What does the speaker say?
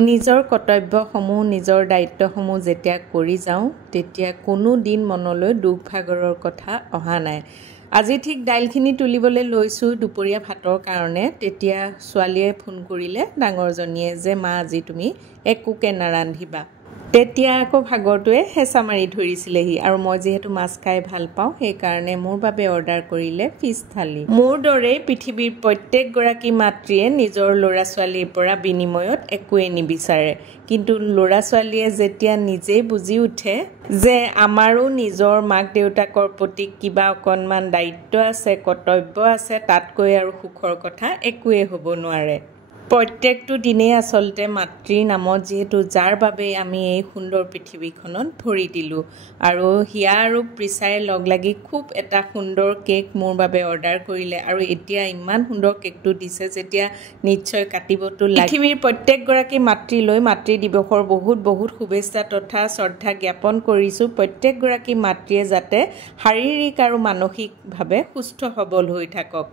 নিজৰ কৰ্তব্যসমূহ নিজৰ দায়িত্বসমূহ যেতিয়া কৰি যাওঁ তেতিয়া কোনো দিন মনলৈ দুখ ভাগৰৰ কথা অহা নাই। আজি ঠিক দাইলখিনি তুলিবলৈ লৈছোঁ দুপৰীয়া ভাতৰ কাৰণে, তেতিয়া ছোৱালীয়ে ফোন কৰিলে ডাঙৰজনীয়ে যে মা আজি তুমি একোকে নাৰান্ধিবা। তেতিয়া আকৌ ভাগৰটোৱে হেঁচা মাৰি ধৰিছিলেহি আৰু মই যিহেতু মাছ খাই ভাল পাওঁ সেইকাৰণে মোৰ বাবে অৰ্ডাৰ কৰিলে ফিছ থালি। মোৰ দৰেই পৃথিৱীৰ প্ৰত্যেকগৰাকী মাতৃয়ে নিজৰ ল'ৰা ছোৱালীৰ পৰা বিনিময়ত একোৱেই নিবিচাৰে, কিন্তু ল'ৰা ছোৱালীয়ে যেতিয়া নিজেই বুজি উঠে যে আমাৰো নিজৰ মাক দেউতাকৰ প্ৰতি কিবা অকণমান দায়িত্ব আছে, কৰ্তব্য আছে, তাতকৈ আৰু সুখৰ কথা একোৱেই হ'ব নোৱাৰে। প্ৰত্যেকটো দিনেই আচলতে মাতৃৰ নামত, যিহেতু যাৰ বাবে আমি এই সুন্দৰ পৃথিৱীখনত ভৰি দিলোঁ। আৰু হিয়া আৰু প্ৰিচাই লগ লাগি খুব এটা সুন্দৰ কেক মোৰ বাবে অৰ্ডাৰ কৰিলে আৰু এতিয়া ইমান সুন্দৰ কেকটো দিছে যেতিয়া নিশ্চয় কাটিবতো লাগে। পৃথিৱীৰ প্ৰত্যেকগৰাকী মাতৃলৈ মাতৃ দিৱসৰ বহুত বহুত শুভেচ্ছা তথা শ্ৰদ্ধা জ্ঞাপন কৰিছোঁ। প্ৰত্যেকগৰাকী মাতৃয়ে যাতে শাৰীৰিক আৰু মানসিকভাৱে সুস্থ সবল হৈ থাকক।